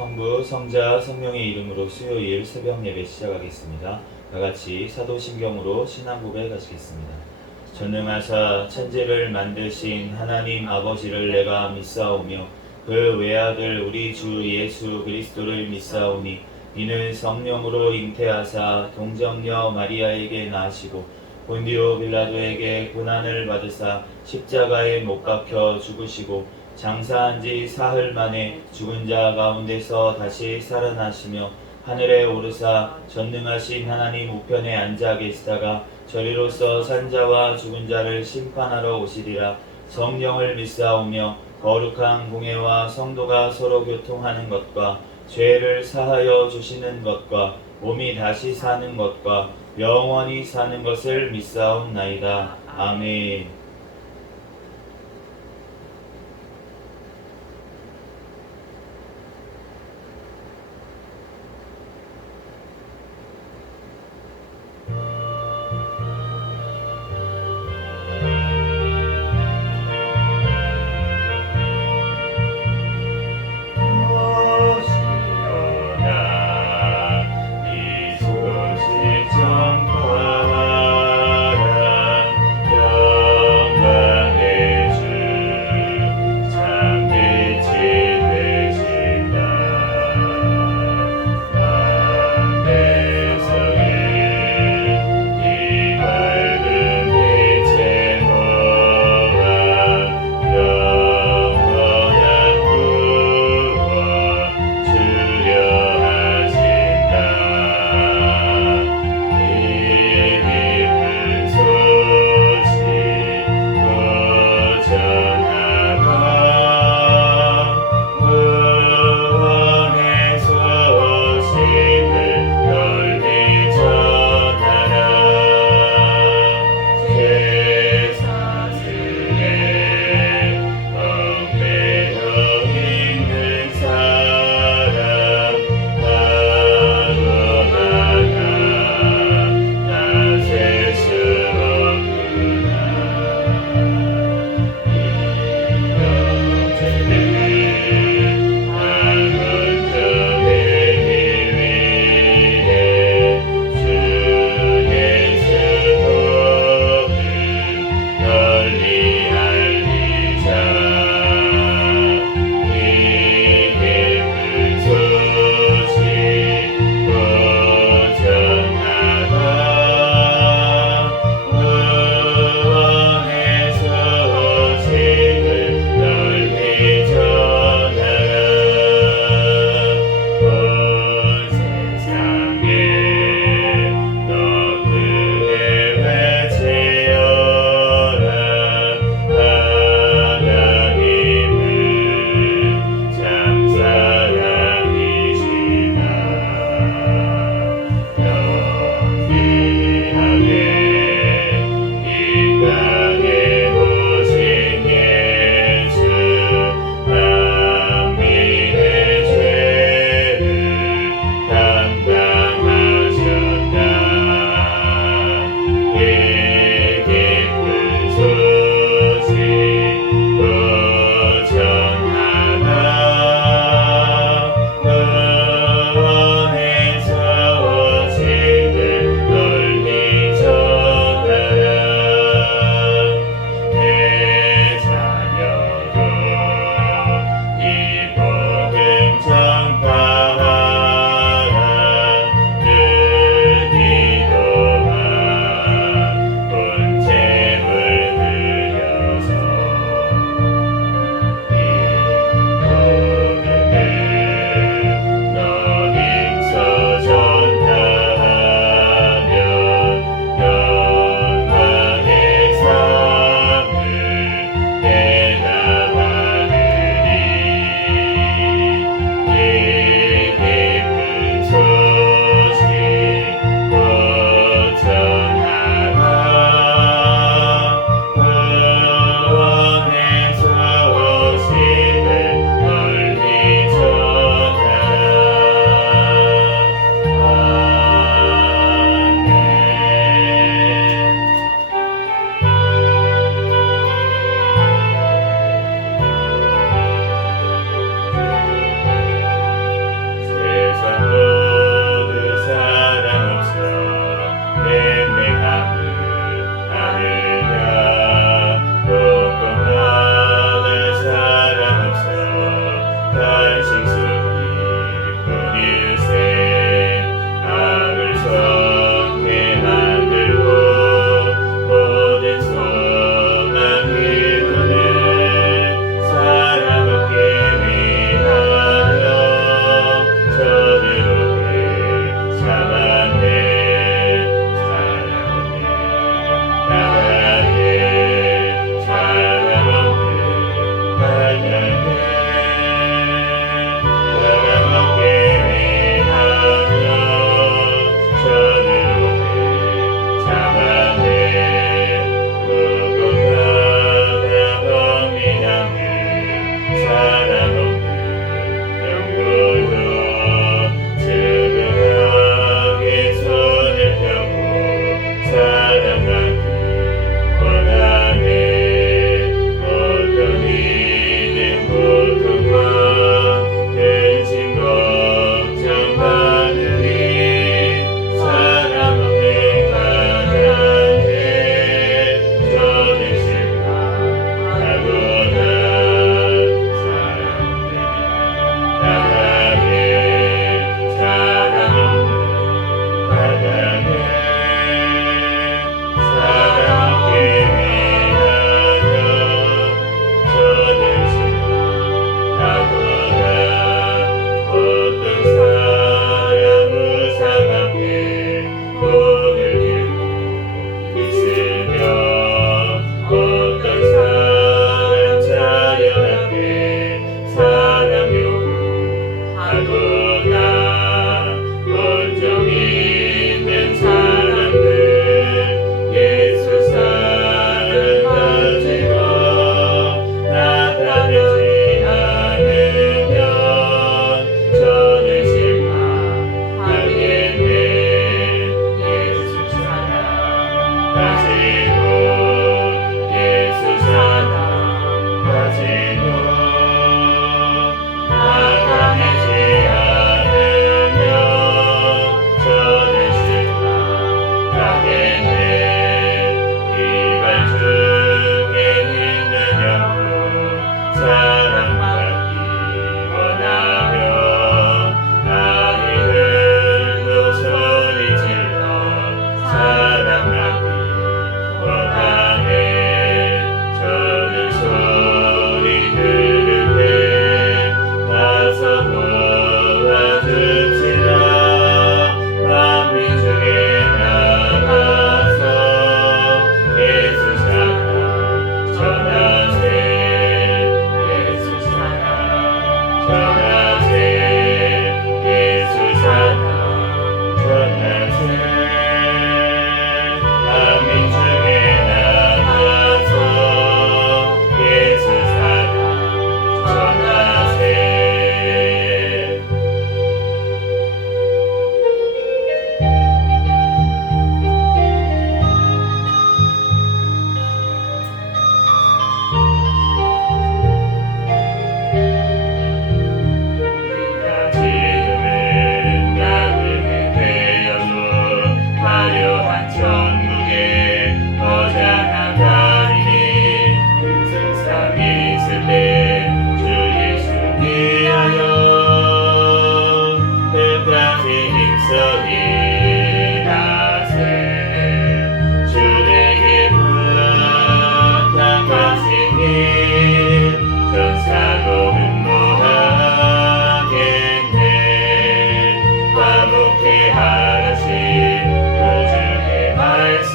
성부, 성자, 성령의 이름으로 수요일 새벽 예배 시작하겠습니다. 다같이 사도신경으로 신앙 고백하시겠습니다. 전능하사 천지를 만드신 하나님 아버지를 내가 믿사오며 그 외아들 우리 주 예수 그리스도를 믿사오니 이는 성령으로 잉태하사 동정녀 마리아에게 나시고 본디오 빌라도에게 고난을 받으사 십자가에 못 박혀 죽으시고 장사한 지 사흘 만에 죽은 자 가운데서 다시 살아나시며 하늘에 오르사 전능하신 하나님 우편에 앉아 계시다가 저리로서 산 자와 죽은 자를 심판하러 오시리라. 성령을 믿사오며 거룩한 공예와 성도가 서로 교통하는 것과 죄를 사하여 주시는 것과 몸이 다시 사는 것과 영원히 사는 것을 믿사옵나이다. 아멘.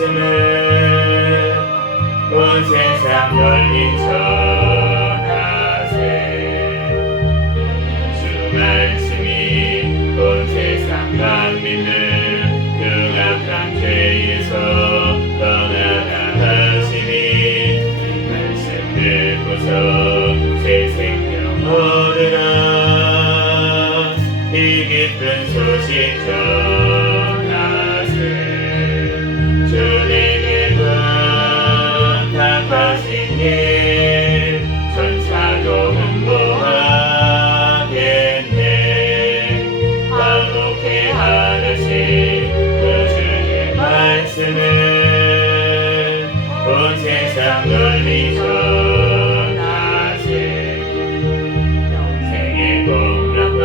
말씀을 온 세상 널리 전하세. 주 말씀이 온 세상 만민을 흉악한 죄에서 떠나라 하시니 이 말씀 듣고서 새 생명 얻으라. 이 기쁜 소식 전하세. 주 내게 부탁하신 일 천사도 응보하겠네. 반복해 하나씩 그 주의 말씀을 온 세상 널리 전하세. 영생의 공락과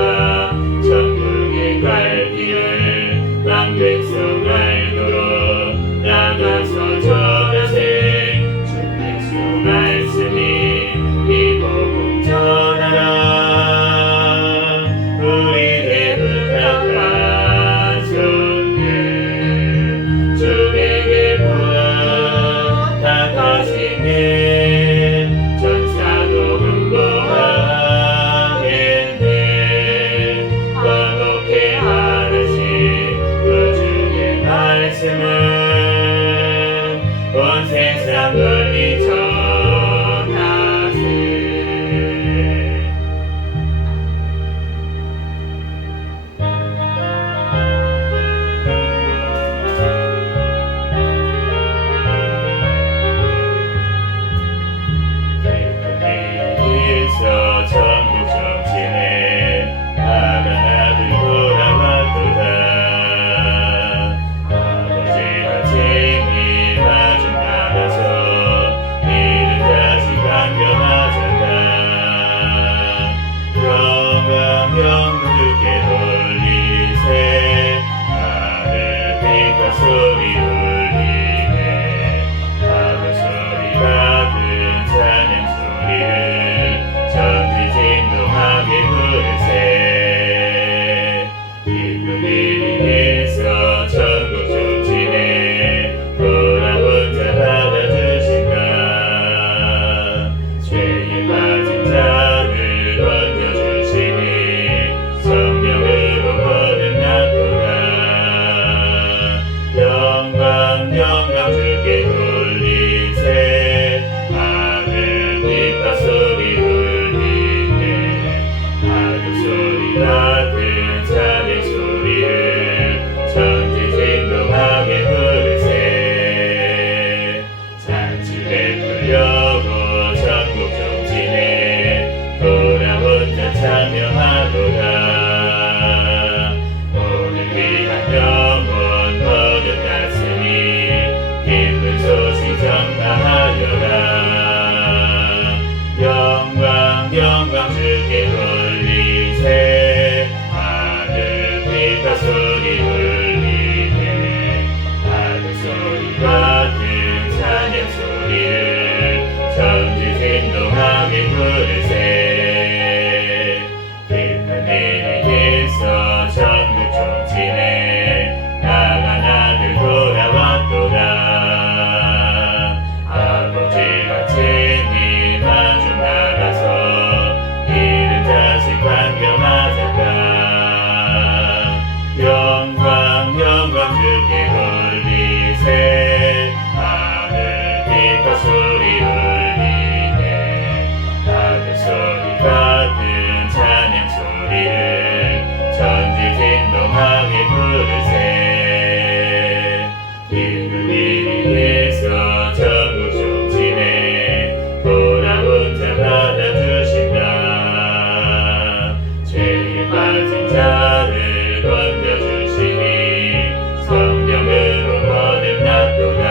천국의 갈 길을 왕백성 알도록 나가서 전하세. 주 예수 말씀이 이 복음 전하라. 우리에게 부탁하셨네. 주에게 부탁하신 일 천사도 응보하겠네. 반복해 하나씩 그 주의 말씀을 온 세상 널리 전하세. 기쁨에서 전국 정진에 나간 아들 돌아왔도다. 아버지가 재미 마중 나가서 이른 다시 반겨맞았다. 영광 주께 돌리세. 하늘 빛과 소리 울리네. 하늘 소리 같은 찬양 소리를 천지 진동하게 부르세. 기쁜 일이 있어 전국 종진에 돌아온 자 받아주신다. 죄에 빠진 자를 건져주시니 성령으로 거듭났도다. 영광 주께 돌리세. 하늘 빛과 소리 울리네. 하늘 소리 같은 찬양 소리를 천지 진동하게 부르세. 잔치 베풀려고 전국 종진에 돌아온 자 참여하도다. 오늘 위한 영혼 거듭났으니 기쁜 소식 전파하여라. 영광 주께 돌리세. 하늘 빛과 소리 울리네. 하늘 소리 같은 찬양 소리를 천지 진동하게 부르세. 기쁜 일이 있어 전국 종진에 나간 아들 돌아왔도다. 아버지가 친히 마중 나가서 이른 자식 반겨맞았다. 영광 주께 돌리세. 하늘 빛과 소리 울리네. 하늘 소리 같은 찬양 소리를 천지 진동하게 부르세. 기쁜 일이 있어 전국 종진에 돌아온 자 받아주신다. 죄에 빠진 자를 건져주시니 성령으로 거듭났도다.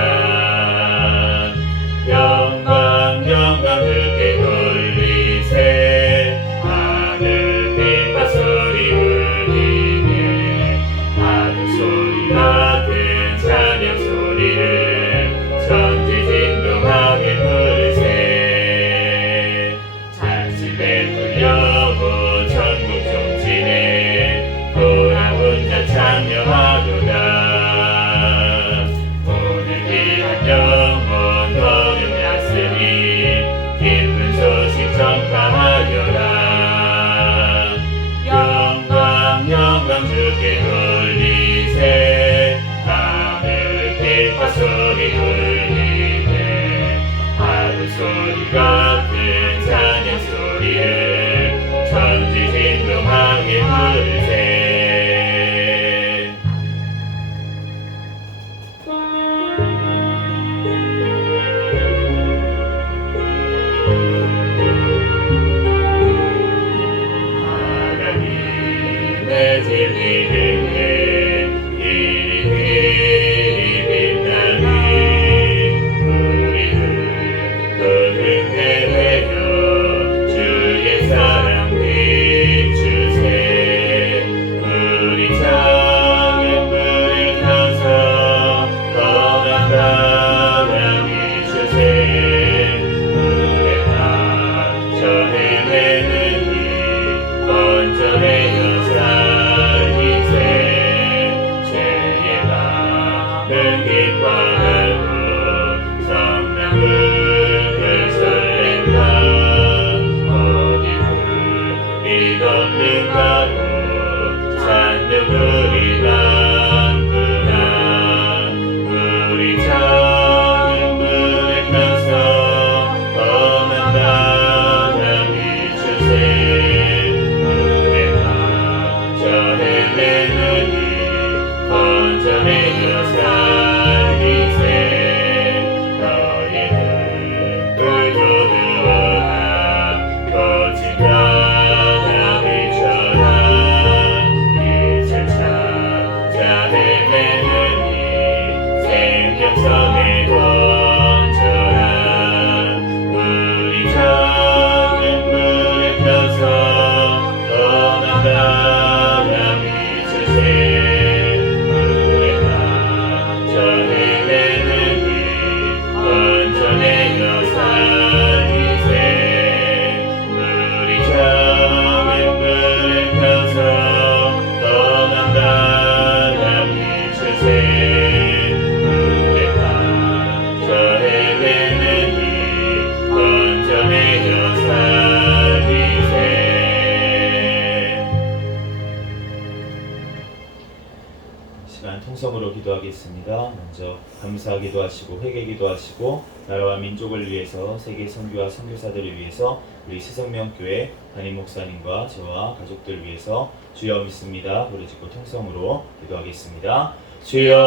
기도하겠습니다. 먼저 감사하기도 하시고 회개기도 하시고 나라와 민족을 위해서 세계 선교와 선교사들을 위해서 우리 새성명교회 담임 목사님과 저와 가족들 위해서 주여 믿습니다. 부르짖고 통성으로 기도하겠습니다. 주여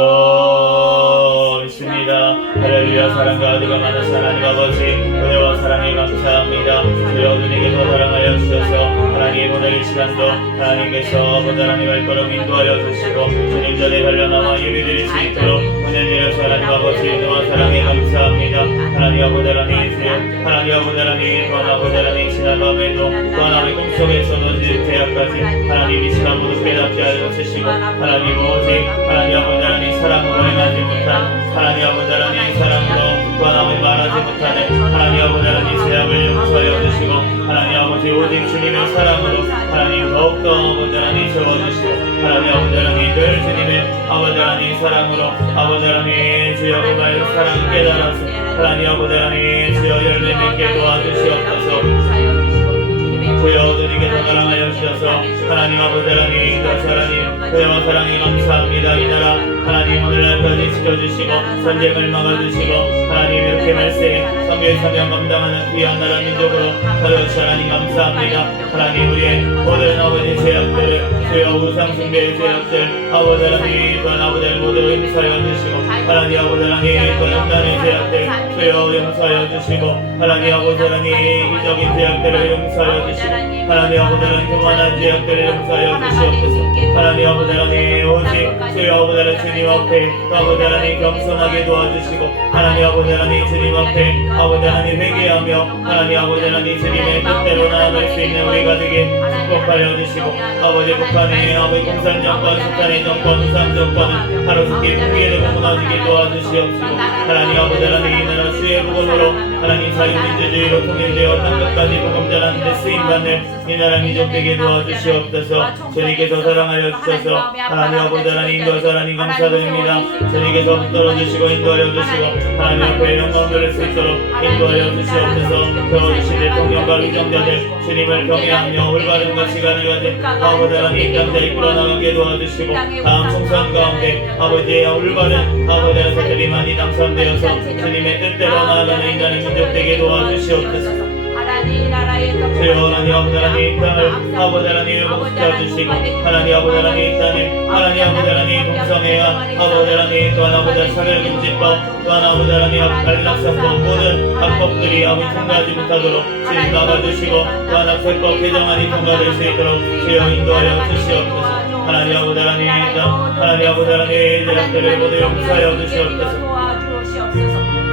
믿습니다. 할렐루야. 사랑과 은혜가 많으신 하나님 아버지, 은혜와 사랑에 감사합니다. 주여 주님께서 사랑하여 주셔서 하나님 오늘 이 시간도 하나님께서 아버지 하나님 발걸음 인도하여 주시고 주님 전에 달려나와 예배드릴 수 있도록 은혜 내려서 하나님 아버지 은혜와 사랑에 감사합니다. 하나님 아버지 하나님 주여 하나님 아버지 하나님 또한 아버지 하나님 지난 밤에도 또한 하나님 꿈속에서도 제약까지 하나님 이 시간 모두 깨닫게 하여 주시고 하나님 오직 하나님 아버지 하나님 사랑으로 행하지 못한 하나님 아버지 하나님 사랑으로 또한 아버지 말하지 못하는 하나님 아버지 하나님 제약을 용서하여 주시고 하나님 아버지 오직 주님의 사랑으로 하나님 더욱더 아버지 하나님 채워주시고 하나님 아버지 하나님 늘 주님의 아버지 하나님 사랑으로 아버지 하나님 주여 그의 사랑을 깨달아서 하나님 아버지 하나님 주여 열매 맺게 도와주시옵소서. 주여 주님께서 사랑하여 주셔서 하나님 아버지 하나님 다시 하나님 그와 사랑에 감사합니다. 이 나라 하나님 오늘날까지 지켜주시고 전쟁을 막아주시고 하나님 이렇게 말세 성교의 사명 감당하는 귀한 나라 민족으로 가져주시 하나님 감사합니다. 하나님 우리의 모든 아버지 죄악들을 주여 우상 숭배의 죄악들 아버지 하나님 또한 아버지 모두 용서하여 주시고 하나님 아버지 하나님 또한 인간의 죄악들 주여 용서하여 주시고 하나님 아버지 하나님 이적인 죄악들을 용서하여 주시고 하나님 아버지 하나님 교만한 죄악들을 용서하여 주시옵소서. 하나님 아버지 하나님 오직 주여 아버지 하나님 주님 앞에 아버지 하나님 겸손하게 도와주시고 하나님 아버지 하나님 주님 앞에 아버지 하나님 회개하며 하나님 아버지 하나님 주님의 뜻대로 나아갈 수 있는 우리가 되게 축복하여 주시고 아버지 북한의 아버지 공산 정권 북한의 정권 우상 정권은 하루속히 붕괴되고 무너지게 도와주시옵시고 하나님 아버지 하나님 이 나라 수의 복음으로 하나님 자유민주주의로 통일되어 땅끝까지 복음 전하는 데 쓰임받는 이 나라 민족 되게 도와주시옵소서. 주님께서 사랑하여 주셔서 하나님 아버지 하나님 인도하셔서 하나님 감사드립니다. 주님께서 붙들어 주시고 인도하여 주시고 하나님 앞에 영광 돌릴 수 있도록 인도하여 주시옵소서. 세워주신 대통령과 위정자들 주님을 경외하며 올바른 것 시간을 가진 아버지 하나님 땅자에 끌어나가게 도와주시고 다음 총선 가운데 아버지의 올바른 아버지 하나님 사들이 많이 당선되어서 주님의 뜻대로 나아가는 인간의 민족 되게 도와주시옵소서. 주여 하나님 아버지 하나님 이 땅을 아버지 하나님 회복시켜 주시고 하나님 아버지 하나님 이 땅에 하나님 아버지 하나님 동성애와 아버지 하나님 또한 아버지 하나님 차별금지법 또한 아버지 하나님 안락사법 모든 악법들이 아버지 통과하지 못하도록 주님 막아주시고 또한 악세법 개정안이 통과될 수 있도록 주여 인도하여 주시옵소서. 하나님 아버지 하나님 이 땅 하나님 아버지 하나님 제약들을 모두 용서하여 주시옵소서.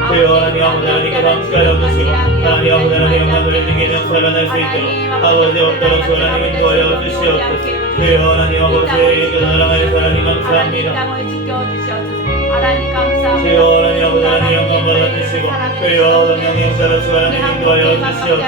주여 하나님 아버지 하나님께서 함께하여 주시고 하나님 아버지 하나님 영광을 등에 영살아날 수 있도록 아버지 없도록 주 하나님 인도하여 주시옵소서. 주여 하나님 아버지에게 사랑하여 하나님 감사합니다. 주여 하나님 아버지 하나님 영광 받아주시고 주여 하나님 영사를 주 하나님 인도하여 주시옵소서.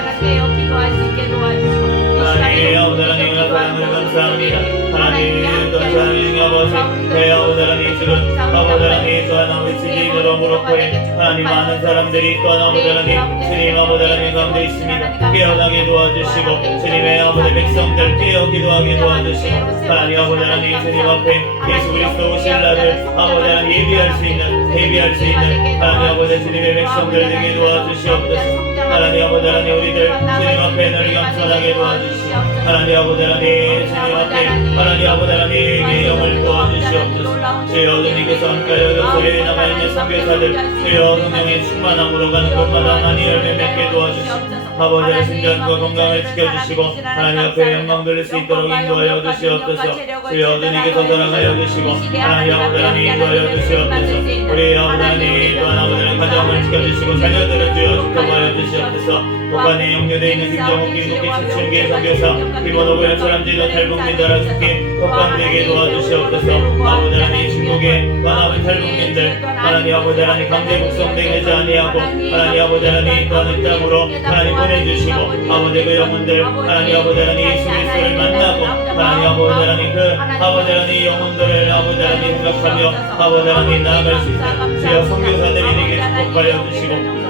하나님 아버지 하나님 사랑을 감사합니다. 하나님 또한 하나님 아버지 내 아버지 하나님 지금 아버지 하나님 또한 아버지 지지로 무릎에 하나님 많은 사람들이 또한 아버지 하나님 주님 아버지 하나님 가운데 있습니다. 깨어나게 도와주시고 주님의 아버지 백성들 깨어 기도하게 도와주시고 하나님 아버지 하나님 주님 앞에 예수 그리스도 오실 날을 아버지 하나님 예비할 수 있는 하나님 아버지 주님의 백성들 되게 도와주시옵소서. 하나님 아버지 하나님 우리들 주님 앞에 늘 겸손하게 도와주시고 하나님 아버지 하나님 주님 앞에 하나님 아버지 하나님의 영을 도와주시옵소서. 주여 주님께서 함께하여 교회에 남아있는 선교사들 주여 성령의 충만함으로 가는 곳마다 하나님 열매 맺게 도와주시고 아버지의 신전과 건강을 지켜주시고 하나님 앞에 영광 돌릴 수 있도록 인도하여 주시옵소서. 주여 주님께서 사랑하여 주시고 하나님 아버지 하나님 인도하여 주시옵소서. 우리 아버지 하나님 또한 아버지의 가정을 지켜주시고 자녀들을 주여 지켜보여 주시옵소서. 북한에 영유되어 있는 김정욱, 김국기, 최춘기, 선교사, 김원호고의 사람들도 탈북민들 특히 북한되게 도와주시옵소서. 아버지 하나님 중국의 아버지 탈북민들 하나님 아버지 하나님 강제 북송되지 아니하고 하나님 아버지 하나님 또한 이 땅으로 하나님 보내주시고 아버지 그 영혼들 하나님 아버지 하나님 예수 그리스도를 만나고 하나님 아버지 하나님 그 아버지 하나님 영혼들을 아버지 하나님 생각하며 아버지 하나님 나아갈 수 있는 주여 선교사들이 되게 축복하여 주시고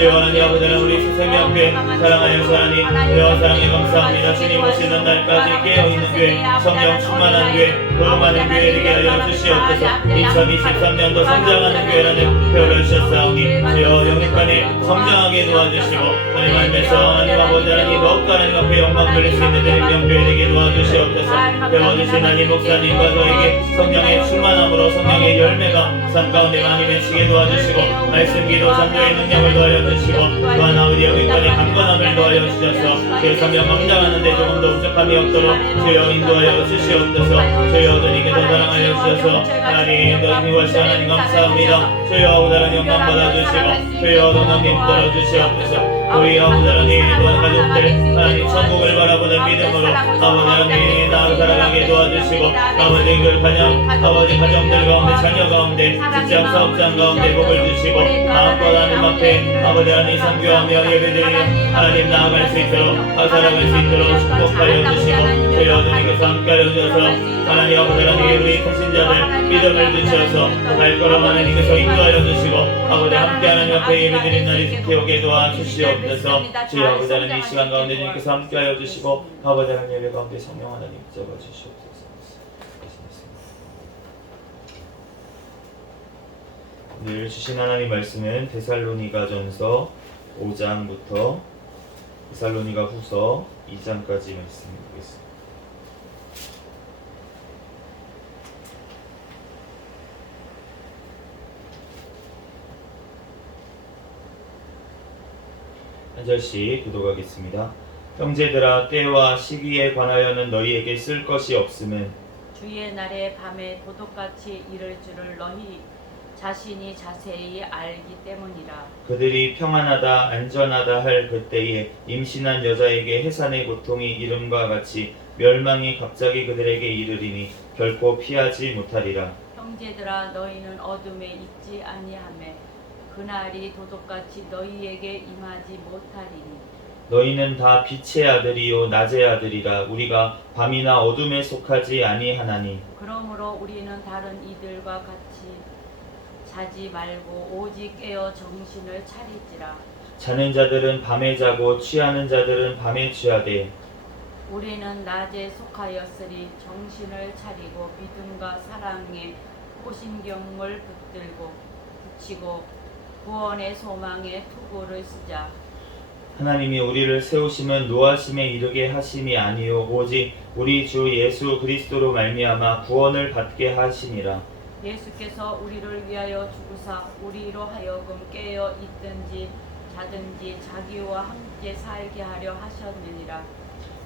주여 하나님 아버지 하나님 우리 수생명교회 사랑하여서 하나님 주여 사랑에 감사합니다. 주님 오시는 날까지 깨어있는 교회 성령 충만한 교회 거룩하는 교회 되게 하여 주시옵소서. 2023년도 성장하는 교회라는 표를 주셨사오니 주여 영육간에 성장하게 도와주시고 하나님 안에서 하나님 아버지 하나님 더욱더 하나님 앞에 영광 돌릴 수 있는 대리명 교회 되게 도와주시옵소서. 배워주신 하나님 목사님과 저에게 성령의 충만함으로 성령의 열매가 삶 가운데 많이 맺히게 도와주시고 말씀 기도 전도의 능력을 도와여 주시고 또한 아버지 영육간의 강건함을 도와여 주셔서 주의 사명 감당하는 데 조금도 부족함이 없도록 주여 인도하여 주시옵소서. 주여 주님께서 사랑하여 주셔서 하나님 더 힘과 하나님 감사합니다. 주여 아버지 하나님 영광 받아주시고 주여 동남님 떨어주시옵소서. 우리 아버지 하나님 또한 가족들 하나님 천국을 바라보는 믿음으로 아버지 하나님 나를 살아가게 도와주시고 아버지 그 아버지 가정들 가운데 자녀 가운데 직장 사업장 가운데 복을 주시고 마음껏 하나님 앞에 아버지 하나님 선교하며 예배드리며 하나님 나아갈 수 있도록 살아갈 수 있도록 축복하여 주시고 주여 주님께서 함께하여 주셔서 하나님 아버지 하나님 우리 통신자들 믿음을 주셔서 발걸음 하나님께서 인도하여 주시고 아버지 함께 하나님 앞에 예배드리는 날이 지켜오게 도와주시옵소서. 주여 아버지 하나님 이 시간 가운데 주님께서 함께하여 주시고 아버지 하나님 예배 가운데 성령 하나님 붙잡아 주시옵소서. 오늘 주신 하나님 말씀은 데살로니가전서 5장부터 데살로니가 후서 2장까지 말씀 보겠습니다. 한 절씩 교독하겠습니다. 형제들아 때와 시기에 관하여는 너희에게 쓸 것이 없음은 주의 날에 밤에 도둑같이 이를 줄을 너희 자신이 자세히 알기 때문이라. 그들이 평안하다 안전하다 할 그때에 임신한 여자에게 해산의 고통이 이름과 같이 멸망이 갑자기 그들에게 이르리니 결코 피하지 못하리라. 형제들아 너희는 어둠에 있지 아니하매 그날이 도둑같이 너희에게 임하지 못하리니. 너희는 다 빛의 아들이요 낮의 아들이라. 우리가 밤이나 어둠에 속하지 아니하나니. 그러므로 우리는 다른 이들과 같이 자지 말고 오직 깨어 정신을 차리지라. 자는 자들은 밤에 자고 취하는 자들은 밤에 취하되 우리는 낮에 속하였으니 정신을 차리고 믿음과 사랑에 호신경을 붙이고 구원의 소망에 투구를 쓰자. 하나님이 우리를 세우심은 노하심에 이르게 하심이 아니요 오직 우리 주 예수 그리스도로 말미암아 구원을 받게 하심이라. 예수께서 우리를 위하여 죽으사 우리로 하여금 깨어 있든지 자든지 자기와 함께 살게 하려 하셨느니라.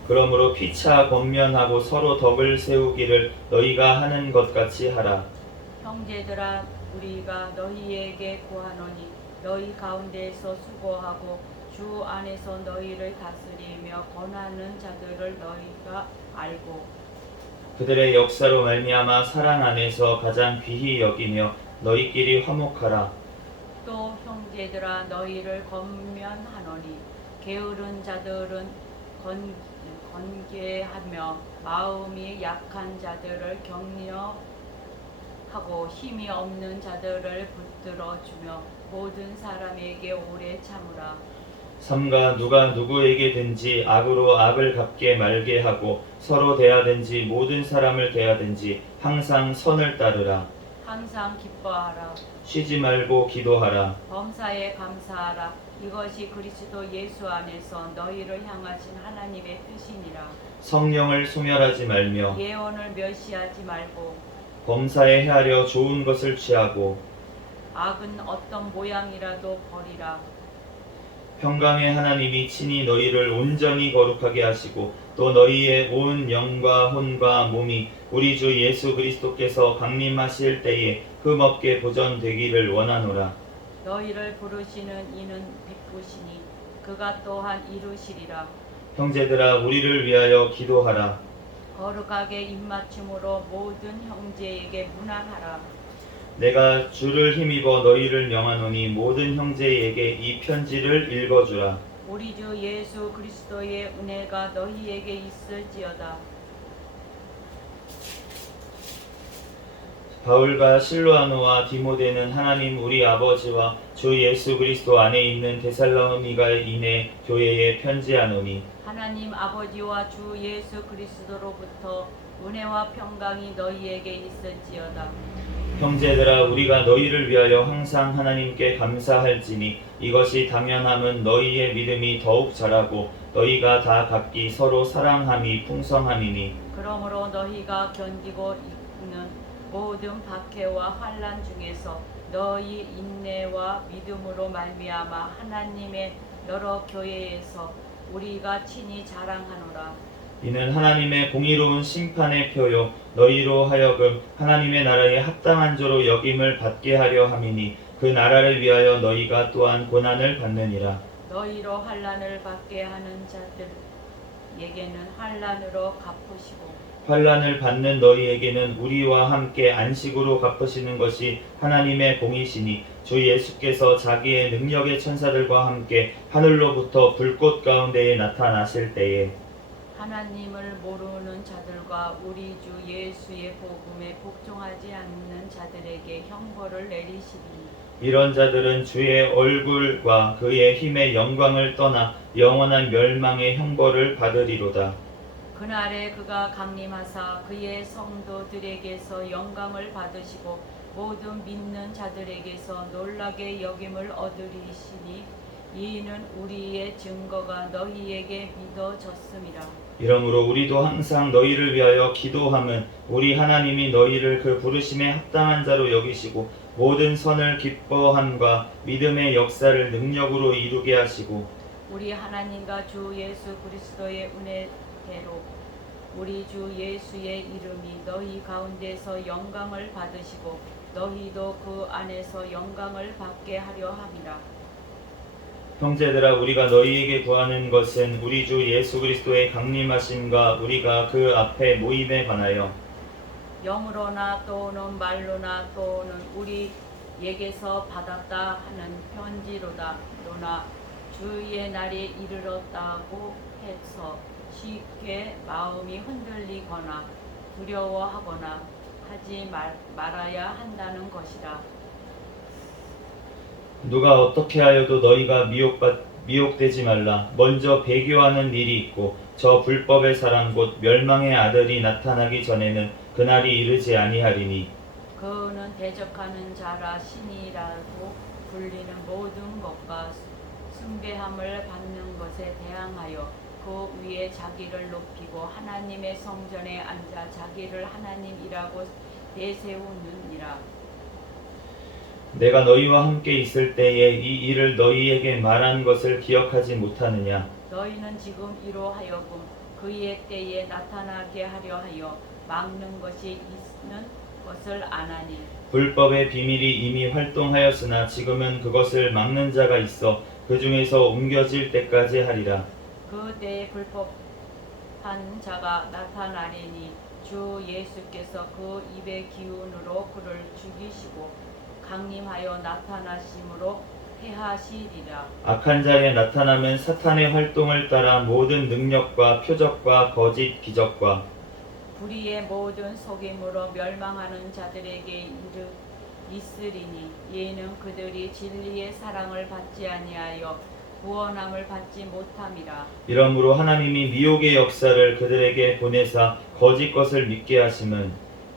그러므로 피차 권면하고 서로 덕을 세우기를 너희가 하는 것 같이 하라. 형제들아 우리가 너희에게 구하노니 너희 가운데에서 수고하고 주 안에서 너희를 다스리며 권하는 자들을 너희가 알고 그들의 역사로 말미암아 사랑 안에서 가장 귀히 여기며 너희끼리 화목하라. 또 형제들아 너희를 권면하노니 게으른 자들은 건개하며 마음이 약한 자들을 격려하고 힘이 없는 자들을 붙들어 주며 모든 사람에게 오래 참으라. 삼가 누가 누구에게든지 악으로 악을 갚게 말게 하고 서로 대하든지 모든 사람을 대하든지 항상 선을 따르라. 항상 기뻐하라. 쉬지 말고 기도하라. 범사에 감사하라. 이것이 그리스도 예수 안에서 너희를 향하신 하나님의 뜻이니라. 성령을 소멸하지 말며 예언을 멸시하지 말고 범사에 헤아려 좋은 것을 취하고 악은 어떤 모양이라도 버리라. 평강의 하나님이 친히 너희를 온전히 거룩하게 하시고 또 너희의 온 영과 혼과 몸이 우리 주 예수 그리스도께서 강림하실 때에 흠없게 보존되기를 원하노라. 너희를 부르시는 이는 기쁘시니 그가 또한 이루시리라. 형제들아 우리를 위하여 기도하라. 거룩하게 입맞춤으로 모든 형제에게 문안하라. 내가 주를 힘입어 너희를 명하노니 모든 형제에게 이 편지를 읽어주라. 우리 주 예수 그리스도의 은혜가 너희에게 있을지어다. 바울과 실로아노와 디모데는 하나님 우리 아버지와 주 예수 그리스도 안에 있는 데살로니가 인해 교회에 편지하노니 하나님 아버지와 주 예수 그리스도로부터 은혜와 평강이 너희에게 있을지어다. 형제들아 우리가 너희를 위하여 항상 하나님께 감사할지니 이것이 당연함은 너희의 믿음이 더욱 자라고 너희가 다 각기 서로 사랑함이 풍성함이니 그러므로 너희가 견디고 있는 모든 박해와 환난 중에서 너희 인내와 믿음으로 말미암아 하나님의 여러 교회에서 우리가 친히 자랑하노라. 이는 하나님의 공의로운 심판의 표요 너희로 하여금 하나님의 나라에 합당한 자로 여김을 받게 하려 함이니 그 나라를 위하여 너희가 또한 고난을 받느니라. 너희로 환난을 받게 하는 자들에게는 환난으로 갚으시고 환난을 받는 너희에게는 우리와 함께 안식으로 갚으시는 것이 하나님의 공이시니 주 예수께서 자기의 능력의 천사들과 함께 하늘로부터 불꽃 가운데에 나타나실 때에 하나님을 모르는 자들과 우리 주 예수의 복음에 복종하지 않는 자들에게 형벌을 내리시니 이런 자들은 주의 얼굴과 그의 힘의 영광을 떠나 영원한 멸망의 형벌을 받으리로다. 그날에 그가 강림하사 그의 성도들에게서 영광을 받으시고 모든 믿는 자들에게서 놀라게 여김을 얻으리시니 이는 우리의 증거가 너희에게 믿어졌음이라. 이러므로 우리도 항상 너희를 위하여 기도함은 우리 하나님이 너희를 그 부르심에 합당한 자로 여기시고 모든 선을 기뻐함과 믿음의 역사를 능력으로 이루게 하시고 우리 하나님과 주 예수 그리스도의 은혜대로 우리 주 예수의 이름이 너희 가운데서 영광을 받으시고 너희도 그 안에서 영광을 받게 하려 함이라. 형제들아 우리가 너희에게 구하는 것은 우리 주 예수 그리스도의 강림하심과 우리가 그 앞에 모임에 관하여 영으로나 또는 말로나 또는 우리에게서 받았다 하는 편지로다. 그러나 주의 날이 이르렀다고 해서 쉽게 마음이 흔들리거나 두려워하거나 하지 말아야 한다는 것이라. 누가 어떻게 하여도 너희가 미혹되지 말라. 먼저 배교하는 일이 있고 저 불법의 사람 곧 멸망의 아들이 나타나기 전에는 그날이 이르지 아니하리니 그는 대적하는 자라 신이라고 불리는 모든 것과 숭배함을 받는 것에 대항하여 그 위에 자기를 높이고 하나님의 성전에 앉아 자기를 하나님이라고 내세우느니라. 내가 너희와 함께 있을 때에 이 일을 너희에게 말한 것을 기억하지 못하느냐. 너희는 지금 이로 하여금 그의 때에 나타나게 하려 하여 막는 것이 있는 것을 아나니 불법의 비밀이 이미 활동하였으나 지금은 그것을 막는 자가 있어 그 중에서 옮겨질 때까지 하리라. 그 때에 불법한 자가 나타나리니 주 예수께서 그 입의 기운으로 그를 죽이시고 강림하여 나타나심으로 해하시리라. 악한 자의 나타남은 사탄의 활동을 따라 모든 능력과 표적과 거짓 기적과 불의의 모든 속임으로 멸망하는 자들에게 있으리니 이는 그들이 진리의 사랑을 받지 아니하여 구원함을 받지 못함이라. 이러므로 하나님이 미혹의 역사를 그들에게 보내사 거짓 것을 믿게 하심은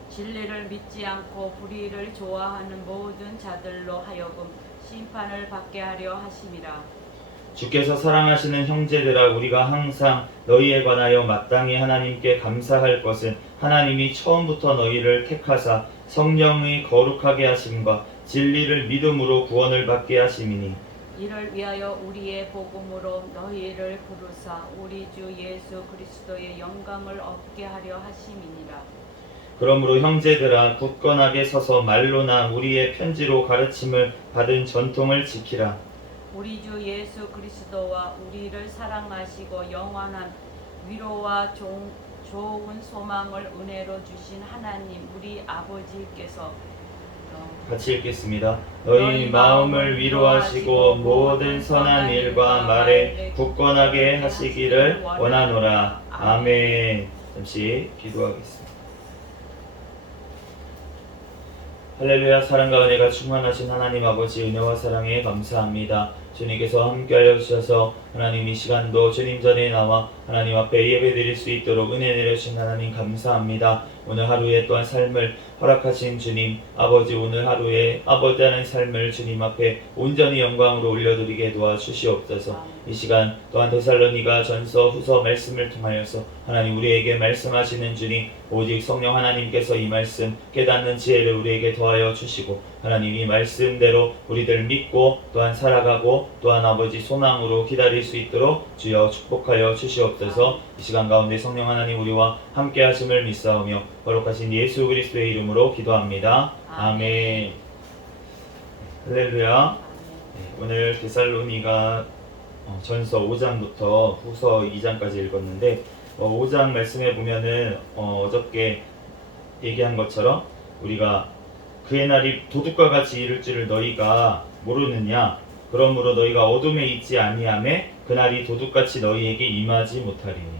진리를 믿지 않고 불의를 좋아하는 모든 자들로 하여금 심판을 받게 하려 하심이라. 주께서 사랑하시는 형제들아 우리가 항상 너희에 관하여 마땅히 하나님께 감사할 것은 하나님이 처음부터 너희를 택하사 성령의 거룩하게 하심과 진리를 믿음으로 구원을 받게 하심이니 이를 위하여 우리의 복음으로 너희를 부르사 우리 주 예수 그리스도의 영광을 얻게 하려 하심이니라. 그러므로 형제들아 굳건하게 서서 말로나 우리의 편지로 가르침을 받은 전통을 지키라. 우리 주 예수 그리스도와 우리를 사랑하시고 영원한 위로와 좋은 소망을 은혜로 주신 하나님 우리 아버지께서 같이 읽겠습니다. 너희 마음을 위로하시고 모든 선한 일과 말에 굳건하게 하시기를 원하노라. 아멘. 잠시 기도하겠습니다. 할렐루야. 사랑과 은혜가 충만하신 하나님 아버지, 은혜와 사랑에 감사합니다. 주님께서 함께하여 주셔서 하나님 이 시간도 주님 전에 나와 하나님 앞에 예배드릴 수 있도록 은혜 내려주신 하나님 감사합니다. 오늘 하루에 또한 삶을 허락하신 주님 아버지, 오늘 하루에 아버지 하는 삶을 주님 앞에 온전히 영광으로 올려드리게 도와주시옵소서. 이 시간 또한 데살로니가 전서 후서 말씀을 통하여서 하나님 우리에게 말씀하시는 주님, 오직 성령 하나님께서 이 말씀 깨닫는 지혜를 우리에게 더하여 주시고 하나님 이 말씀대로 우리들 믿고 또한 살아가고 또한 아버지 소망으로 기다릴 수 있도록 주여 축복하여 주시옵소서. 이 시간 가운데 성령 하나님 우리와 함께 하심을 믿사오며 거룩하신 예수 그리스도의 이름으로 기도합니다. 아멘. 할렐루야. 오늘 데살로니가 전서 5장부터 후서 2장까지 읽었는데 5장 말씀에 보면은 어저께 얘기한 것처럼 우리가 그의 날이 도둑과 같이 이를 줄을 너희가 모르느냐, 그러므로 너희가 어둠에 있지 아니하매 그날이 도둑같이 너희에게 임하지 못하리니.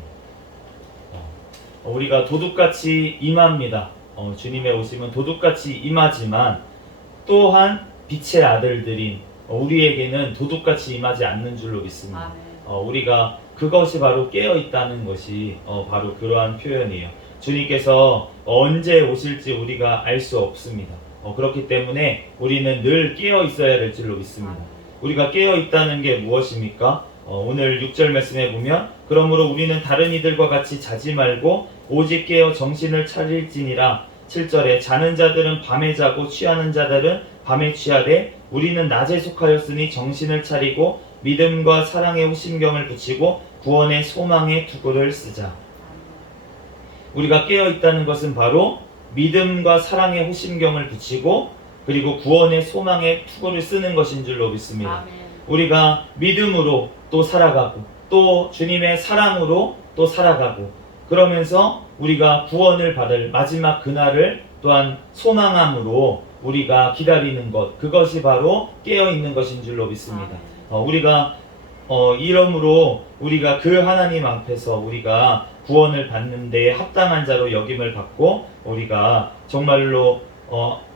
우리가 도둑같이 임합니다. 주님의 오심은 도둑같이 임하지만 또한 빛의 아들들인 우리에게는 도둑같이 임하지 않는 줄로 믿습니다. 우리가 그것이 바로 깨어있다는 것이 바로 그러한 표현이에요. 주님께서 언제 오실지 우리가 알 수 없습니다. 그렇기 때문에 우리는 늘 깨어 있어야 될 줄로 믿습니다. 우리가 깨어 있다는 게 무엇입니까? 오늘 6절 말씀에 보면 그러므로 우리는 다른 이들과 같이 자지 말고 오직 깨어 정신을 차릴지니라. 7절에 자는 자들은 밤에 자고 취하는 자들은 밤에 취하되 우리는 낮에 속하였으니 정신을 차리고 믿음과 사랑에 호심경을 붙이고 구원의 소망의 투구를 쓰자. 우리가 깨어 있다는 것은 바로 믿음과 사랑의 호심경을 붙이고 그리고 구원의 소망의 투구를 쓰는 것인 줄로 믿습니다. 우리가 믿음으로 또 살아가고 또 주님의 사랑으로 또 살아가고 그러면서 우리가 구원을 받을 마지막 그날을 또한 소망함으로 우리가 기다리는 것, 그것이 바로 깨어있는 것인 줄로 믿습니다. 우리가 이러므로 우리가 그 하나님 앞에서 우리가 구원을 받는 데에 합당한 자로 여김을 받고 우리가 정말로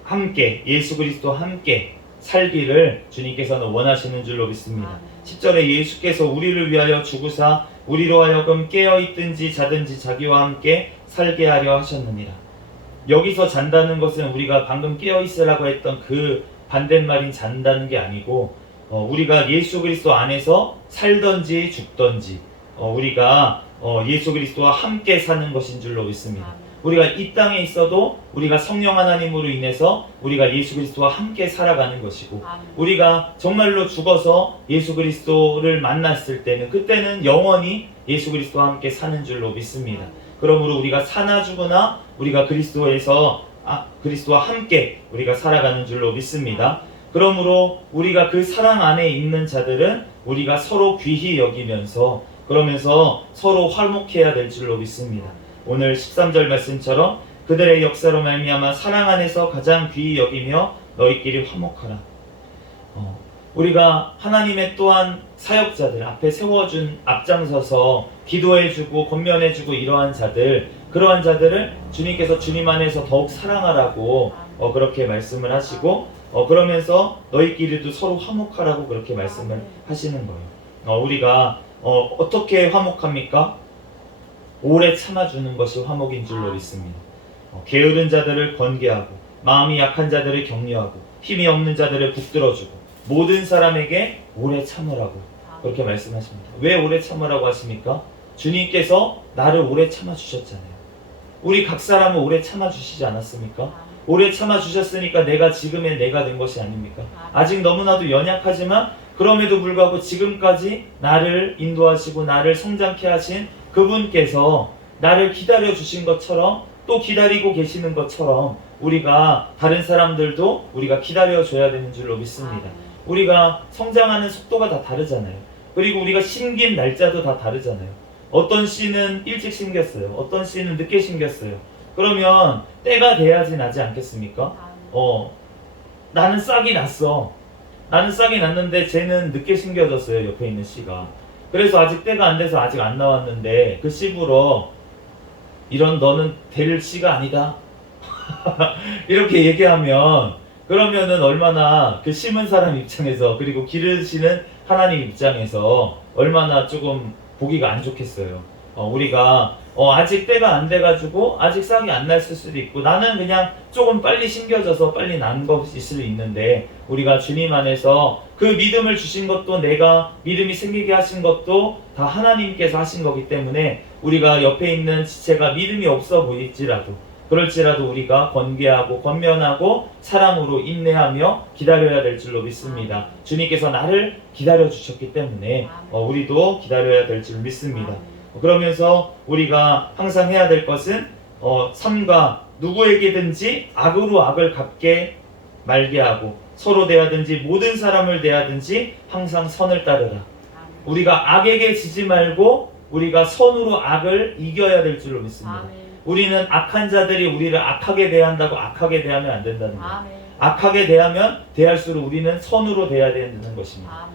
함께 예수 그리스도와 함께 살기를 주님께서는 원하시는 줄로 믿습니다. 10절에 예수께서 우리를 위하여 죽으사 우리로 하여금 깨어있든지 자든지 자기와 함께 살게 하려 하셨느니라. 여기서 잔다는 것은 우리가 방금 깨어있으라고 했던 그 반대말인 잔다는 게 아니고 우리가 예수 그리스도 안에서 살든지 죽든지 우리가 예수 그리스도와 함께 사는 것인 줄로 믿습니다. 우리가 이 땅에 있어도 우리가 성령 하나님으로 인해서 우리가 예수 그리스도와 함께 살아가는 것이고 우리가 정말로 죽어서 예수 그리스도를 만났을 때는 그때는 영원히 예수 그리스도와 함께 사는 줄로 믿습니다. 그러므로 우리가 사나 죽으나 우리가 그리스도와 함께 우리가 살아가는 줄로 믿습니다. 그러므로 우리가 그 사랑 안에 있는 자들은 우리가 서로 귀히 여기면서 그러면서 서로 화목해야 될 줄로 믿습니다. 오늘 13절 말씀처럼 그들의 역사로 말미암아 사랑 안에서 가장 귀히 여기며 너희끼리 화목하라. 우리가 하나님의 또한 사역자들 앞에 세워준 앞장서서 기도해주고 권면해주고 이러한 자들, 그러한 자들을 주님께서 주님 안에서 더욱 사랑하라고 그렇게 말씀을 하시고 그러면서 너희끼리도 서로 화목하라고 그렇게 말씀을 하시는 거예요. 우리가 어떻게 화목합니까? 오래 참아주는 것이 화목인 줄로 믿습니다. 게으른 자들을 권계하고 마음이 약한 자들을 격려하고 힘이 없는 자들을 붙들어주고 모든 사람에게 오래 참으라고 그렇게 말씀하십니다. 왜 오래 참으라고 하십니까? 주님께서 나를 오래 참아주셨잖아요. 우리 각 사람은 오래 참아주시지 않았습니까? 오래 참아주셨으니까 내가 지금의 내가 된 것이 아닙니까? 아직 너무나도 연약하지만 그럼에도 불구하고 지금까지 나를 인도하시고 나를 성장케 하신 그분께서 나를 기다려 주신 것처럼 또 기다리고 계시는 것처럼 우리가 다른 사람들도 우리가 기다려 줘야 되는 줄로 믿습니다. 우리가 성장하는 속도가 다 다르잖아요. 그리고 우리가 심긴 날짜도 다 다르잖아요. 어떤 씨는 일찍 심겼어요. 어떤 씨는 늦게 심겼어요. 그러면 때가 돼야지 나지 않겠습니까? 나는 싹이 났어. 나는 싹이 났는데 쟤는 늦게 심겨졌어요. 옆에 있는 씨가. 그래서 아직 때가 안 돼서 아직 안 나왔는데 그 씨부러 이런 너는 될 씨가 아니다. 이렇게 얘기하면 그러면은 얼마나 그 심은 사람 입장에서 그리고 기르시는 하나님 입장에서 얼마나 조금 보기가 안 좋겠어요. 우리가 아직 때가 안 돼가지고 아직 싹이 안 났을 수도 있고 나는 그냥 조금 빨리 심겨져서 빨리 난 것일 수도 있는데 우리가 주님 안에서 그 믿음을 주신 것도 내가 믿음이 생기게 하신 것도 다 하나님께서 하신 거기 때문에 우리가 옆에 있는 지체가 믿음이 없어 보일지라도 그럴지라도 우리가 권계하고 권면하고 사랑으로 인내하며 기다려야 될 줄로 믿습니다. 주님께서 나를 기다려 주셨기 때문에 우리도 기다려야 될 줄 믿습니다. 그러면서 우리가 항상 해야 될 것은 삼가 누구에게든지 악으로 악을 갚게 말게 하고 서로 대하든지 모든 사람을 대하든지 항상 선을 따르라. 우리가 악에게 지지 말고 우리가 선으로 악을 이겨야 될 줄로 믿습니다. 우리는 악한 자들이 우리를 악하게 대한다고 악하게 대하면 안 된다는 거예요. 악하게 대하면 대할수록 우리는 선으로 대해야 되는 것입니다.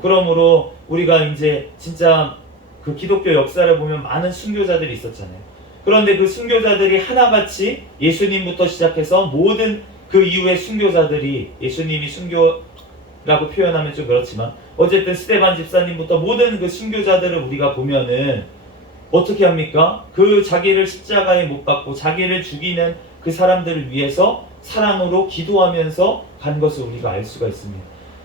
그러므로 우리가 이제 진짜 그 기독교 역사를 보면 많은 순교자들이 있었잖아요. 그런데 그 순교자들이 하나같이 예수님부터 시작해서 모든 그 이후의 순교자들이 예수님이 순교라고 표현하면 좀 그렇지만 어쨌든 스데반 집사님부터 모든 그 순교자들을 우리가 보면은 어떻게 합니까? 그 자기를 십자가에 못 박고 자기를 죽이는 그 사람들을 위해서 사랑으로 기도하면서 간 것을 우리가 알 수가 있습니다.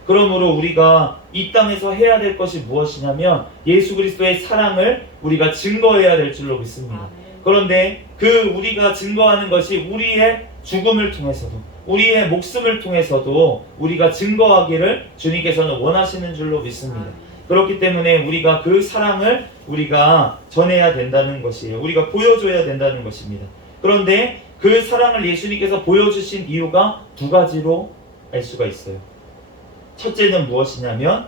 그러므로 우리가 이 땅에서 해야 될 것이 무엇이냐면 예수 그리스도의 사랑을 우리가 증거해야 될 줄로 믿습니다. 그런데 그 우리가 증거하는 것이 우리의 죽음을 통해서도 우리의 목숨을 통해서도 우리가 증거하기를 주님께서는 원하시는 줄로 믿습니다. 그렇기 때문에 우리가 그 사랑을 우리가 전해야 된다는 것이에요. 우리가 보여줘야 된다는 것입니다. 그런데 그 사랑을 예수님께서 보여주신 이유가 두 가지로 알 수가 있어요. 첫째는 무엇이냐면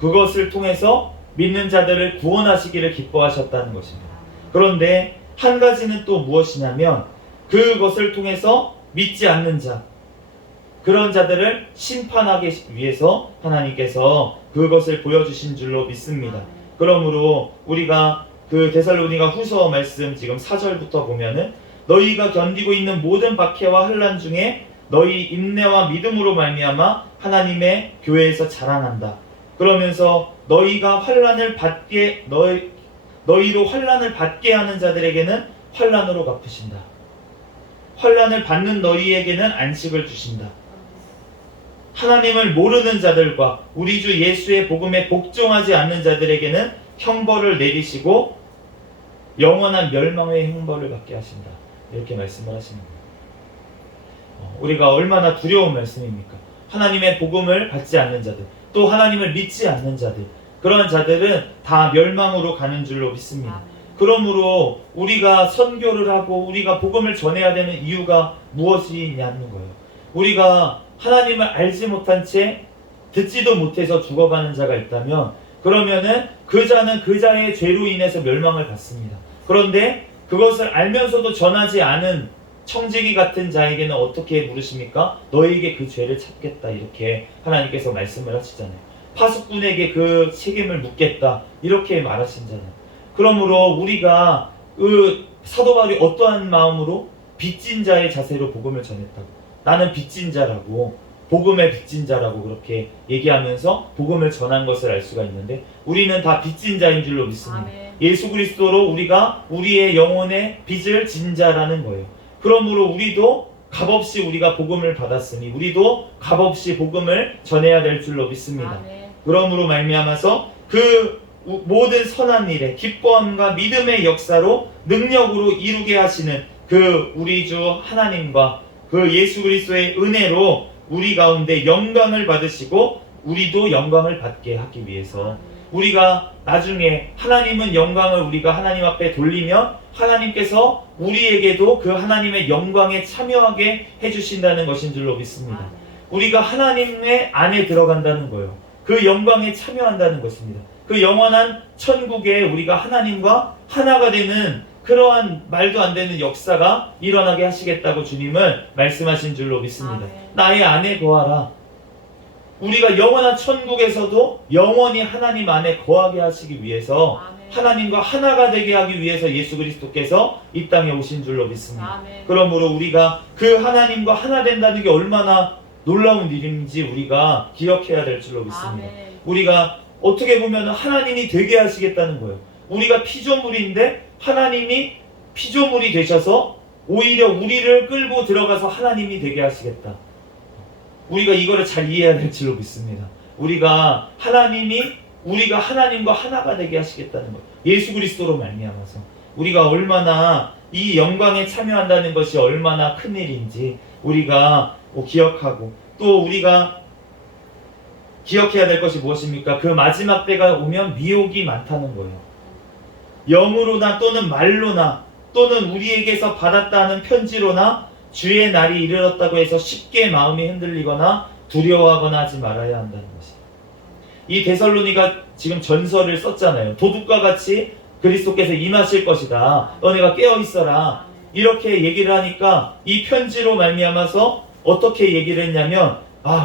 그것을 통해서 믿는 자들을 구원하시기를 기뻐하셨다는 것입니다. 그런데 한 가지는 또 무엇이냐면 그것을 통해서 믿지 않는 자, 그런 자들을 심판하기 위해서 하나님께서 그것을 보여주신 줄로 믿습니다. 그러므로 우리가 그 데살로니가 후서 말씀 지금 4절부터 보면은 너희가 견디고 있는 모든 박해와 환난 중에 너희 인내와 믿음으로 말미암아 하나님의 교회에서 자랑한다. 그러면서 너희가 환난을 받게 너희로 환난을 받게 하는 자들에게는 환난으로 갚으신다. 환난을 받는 너희에게는 안식을 주신다. 하나님을 모르는 자들과 우리 주 예수의 복음에 복종하지 않는 자들에게는 형벌을 내리시고 영원한 멸망의 형벌을 받게 하신다. 이렇게 말씀을 하시는 거예요. 우리가 얼마나 두려운 말씀입니까? 하나님의 복음을 받지 않는 자들, 또 하나님을 믿지 않는 자들, 그런 자들은 다 멸망으로 가는 줄로 믿습니다. 그러므로 우리가 선교를 하고 우리가 복음을 전해야 되는 이유가 무엇이냐는 거예요. 우리가 하나님을 알지 못한 채 듣지도 못해서 죽어가는 자가 있다면 그러면은 그 자는 그 자의 죄로 인해서 멸망을 받습니다. 그런데 그것을 알면서도 전하지 않은 청지기 같은 자에게는 어떻게 물으십니까? 너에게 그 죄를 찾겠다 이렇게 하나님께서 말씀을 하시잖아요. 파수꾼에게 그 책임을 묻겠다 이렇게 말하신잖아요. 그러므로 우리가 그 사도 바울이 어떠한 마음으로 빚진 자의 자세로 복음을 전했다고, 나는 빚진 자라고, 복음의 빚진 자라고 그렇게 얘기하면서 복음을 전한 것을 알 수가 있는데 우리는 다 빚진 자인 줄로 믿습니다. 예수 그리스도로 우리가 우리의 영혼의 빚을 진 자라는 거예요. 그러므로 우리도 값없이 우리가 복음을 받았으니 우리도 값없이 복음을 전해야 될 줄로 믿습니다. 그러므로 말미암아서 그 모든 선한 일에 기뻐함과 믿음의 역사로 능력으로 이루게 하시는 그 우리 주 하나님과 그 예수 그리스도의 은혜로 우리 가운데 영광을 받으시고 우리도 영광을 받게 하기 위해서 우리가 나중에 하나님은 영광을 우리가 하나님 앞에 돌리면 하나님께서 우리에게도 그 하나님의 영광에 참여하게 해주신다는 것인 줄로 믿습니다. 우리가 하나님의 안에 들어간다는 거예요. 그 영광에 참여한다는 것입니다. 그 영원한 천국에 우리가 하나님과 하나가 되는 그러한 말도 안 되는 역사가 일어나게 하시겠다고 주님은 말씀하신 줄로 믿습니다. 나의 안에 거하라. 우리가 영원한 천국에서도 영원히 하나님 안에 거하게 하시기 위해서 아멘. 하나님과 하나가 되게 하기 위해서 예수 그리스도께서 이 땅에 오신 줄로 믿습니다. 아멘. 그러므로 우리가 그 하나님과 하나 된다는 게 얼마나 놀라운 일인지 우리가 기억해야 될 줄로 믿습니다. 아멘. 우리가 어떻게 보면 하나님이 되게 하시겠다는 거예요. 우리가 피조물인데 하나님이 피조물이 되셔서 오히려 우리를 끌고 들어가서 하나님이 되게 하시겠다. 우리가 이거를 잘 이해해야 될 줄로 믿습니다. 우리가 하나님과 하나가 되게 하시겠다는 거예요. 예수 그리스도로 말미암아서 우리가 얼마나 이 영광에 참여한다는 것이 얼마나 큰 일인지 우리가 기억하고, 또 우리가 기억해야 될 것이 무엇입니까? 그 마지막 때가 오면 미혹이 많다는 거예요. 영으로나 또는 말로나 또는 우리에게서 받았다는 편지로나 주의 날이 이르렀다고 해서 쉽게 마음이 흔들리거나 두려워하거나 하지 말아야 한다는 것이에요. 이 데살로니가 지금 전서를 썼잖아요. 도둑과 같이 그리스도께서 임하실 것이다. 너네가 깨어 있어라. 이렇게 얘기를 하니까 이 편지로 말미암아서 어떻게 얘기를 했냐면,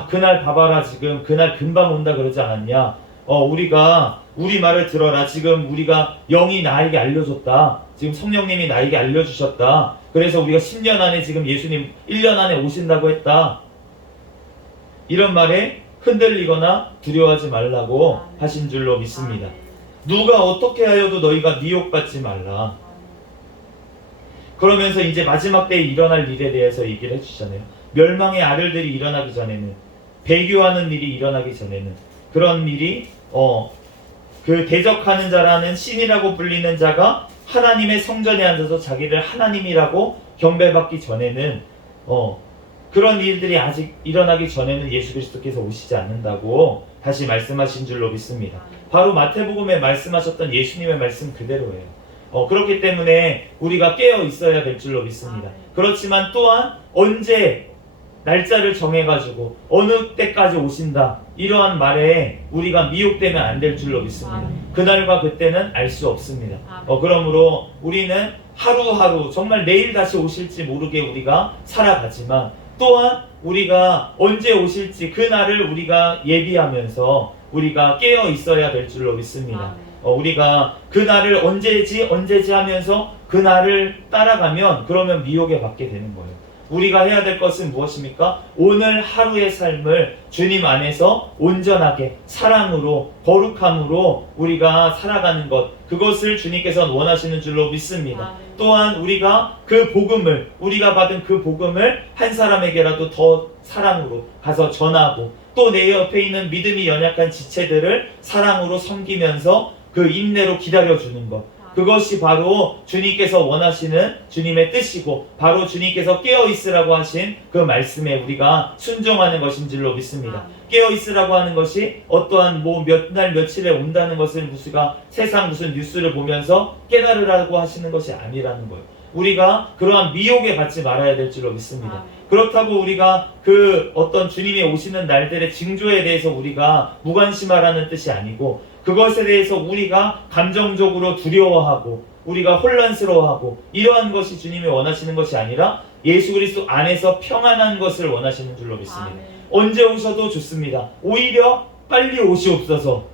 그날 봐봐라, 지금 그날 금방 온다 그러지 않았냐. 우리 말을 들어라. 지금 우리가 영이 나에게 알려줬다. 지금 성령님이 나에게 알려주셨다. 그래서 우리가 10년 안에 지금 예수님 1년 안에 오신다고 했다. 이런 말에 흔들리거나 두려워하지 말라고 하신 줄로 믿습니다. 누가 어떻게 하여도 너희가 미혹받지 말라. 그러면서 이제 마지막 때에 일어날 일에 대해서 얘기를 해주시잖아요. 멸망의 아들들이 일어나기 전에는, 배교하는 일이 일어나기 전에는, 그런 일이 그 대적하는 자라는 신이라고 불리는 자가 하나님의 성전에 앉아서 자기를 하나님이라고 경배받기 전에는 그런 일들이 아직 일어나기 전에는 예수 그리스도께서 오시지 않는다고 다시 말씀하신 줄로 믿습니다. 바로 마태복음에 말씀하셨던 예수님의 말씀 그대로예요. 그렇기 때문에 우리가 깨어 있어야 될 줄로 믿습니다. 그렇지만 또한 언제 날짜를 정해가지고 어느 때까지 오신다, 이러한 말에 우리가 미혹되면 안 될 줄로 믿습니다. 그날과 그때는 알 수 없습니다. 그러므로 우리는 하루하루 정말 내일 다시 오실지 모르게 우리가 살아가지만, 또한 우리가 언제 오실지 그 날을 우리가 예비하면서 우리가 깨어 있어야 될 줄로 믿습니다. 우리가 그 날을 언제지 하면서 그 날을 따라가면 그러면 미혹에 받게 되는 거예요. 우리가 해야 될 것은 무엇입니까? 오늘 하루의 삶을 주님 안에서 온전하게 사랑으로 거룩함으로 우리가 살아가는 것, 그것을 주님께서는 원하시는 줄로 믿습니다. 또한 우리가 우리가 받은 그 복음을 한 사람에게라도 더 사랑으로 가서 전하고, 또 내 옆에 있는 믿음이 연약한 지체들을 사랑으로 섬기면서 그 인내로 기다려주는 것, 그것이 바로 주님께서 원하시는 주님의 뜻이고, 바로 주님께서 깨어있으라고 하신 그 말씀에 우리가 순종하는 것인 줄로 믿습니다. 깨어있으라고 하는 것이 어떠한 몇 날 며칠에 온다는 것을 세상 무슨 뉴스를 보면서 깨달으라고 하시는 것이 아니라는 거예요. 우리가 그러한 미혹에 받지 말아야 될 줄로 믿습니다. 그렇다고 우리가 그 어떤 주님이 오시는 날들의 징조에 대해서 우리가 무관심하라는 뜻이 아니고, 그것에 대해서 우리가 감정적으로 두려워하고 우리가 혼란스러워하고 이러한 것이 주님이 원하시는 것이 아니라 예수 그리스도 안에서 평안한 것을 원하시는 줄로 믿습니다. 언제 오셔도 좋습니다. 오히려 빨리 오시옵소서.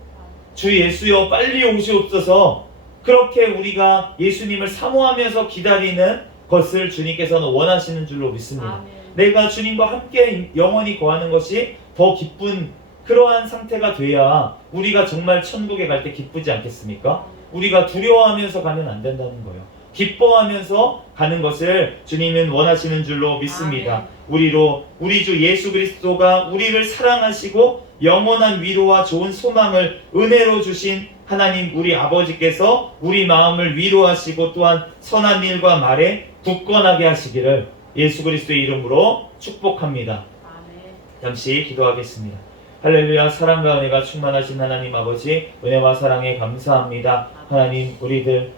주 예수여 빨리 오시옵소서. 그렇게 우리가 예수님을 사모하면서 기다리는 것을 주님께서는 원하시는 줄로 믿습니다. 내가 주님과 함께 영원히 거하는 것이 더 기쁜 그러한 상태가 돼야 우리가 정말 천국에 갈 때 기쁘지 않겠습니까? 우리가 두려워하면서 가면 안 된다는 거예요. 기뻐하면서 가는 것을 주님은 원하시는 줄로 믿습니다. 우리 주 예수 그리스도가 우리를 사랑하시고 영원한 위로와 좋은 소망을 은혜로 주신 하나님 우리 아버지께서 우리 마음을 위로하시고 또한 선한 일과 말에 굳건하게 하시기를 예수 그리스도의 이름으로 축복합니다. 잠시 기도하겠습니다. 할렐루야. 사랑과 은혜가 충만하신 하나님 아버지, 은혜와 사랑에 감사합니다. 하나님, 우리들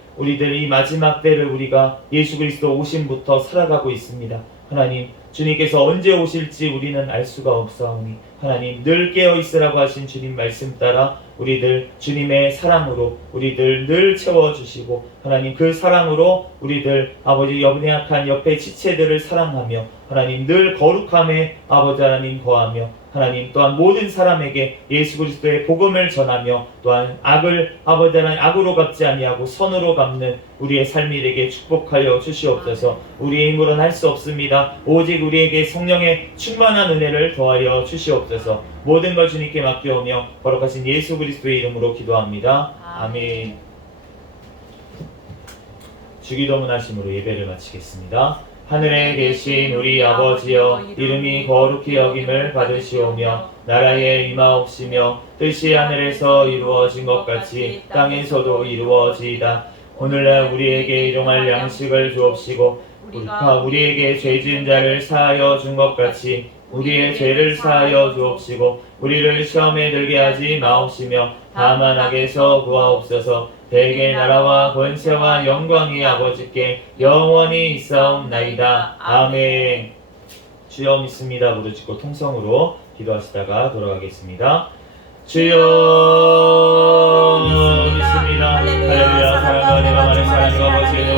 이 마지막 때를 우리가 예수 그리스도 오심부터 살아가고 있습니다. 하나님, 주님께서 언제 오실지 우리는 알 수가 없사오니 하나님, 늘 깨어있으라고 하신 주님 말씀 따라 우리들 주님의 사랑으로 우리들 늘 채워주시고, 하나님 그 사랑으로 우리들 아버지 연약한 옆에 지체들을 사랑하며 하나님 늘 거룩함에 아버지 하나님 거하며 하나님 또한 모든 사람에게 예수 그리스도의 복음을 전하며 또한 악으로 갚지 아니하고 선으로 갚는 우리의 삶이 되게 축복하여 주시옵소서. 우리의 힘으로는 할 수 없습니다. 오직 우리에게 성령의 충만한 은혜를 더하여 주시옵소서. 모든 걸 주님께 맡겨오며 거룩하신 예수 그리스도의 이름으로 기도합니다. 아멘. 주기도문 하심으로 예배를 마치겠습니다. 하늘에 계신 우리 아버지여, 이름이 거룩히 여김을 받으시오며 나라에 임하옵시며 뜻이 하늘에서 이루어진 것 같이 땅에서도 이루어지이다. 오늘날 우리에게 일용할 양식을 주옵시고 우리에게 죄 지은 자를 사하여 준 것 같이 우리의 죄를 사하여 주옵시고 우리를 시험에 들게 하지 마옵시며 다만 악에서 구하옵소서. 대개 나라와 권세와 영광이 아버지께 영원히 있사옵나이다. 아멘. 주여 믿습니다. 부르짖고 통성으로 기도하시다가 돌아가겠습니다. 주여 믿습니다. 할렐루야. 사랑과 내가 말의 사랑과 아버지의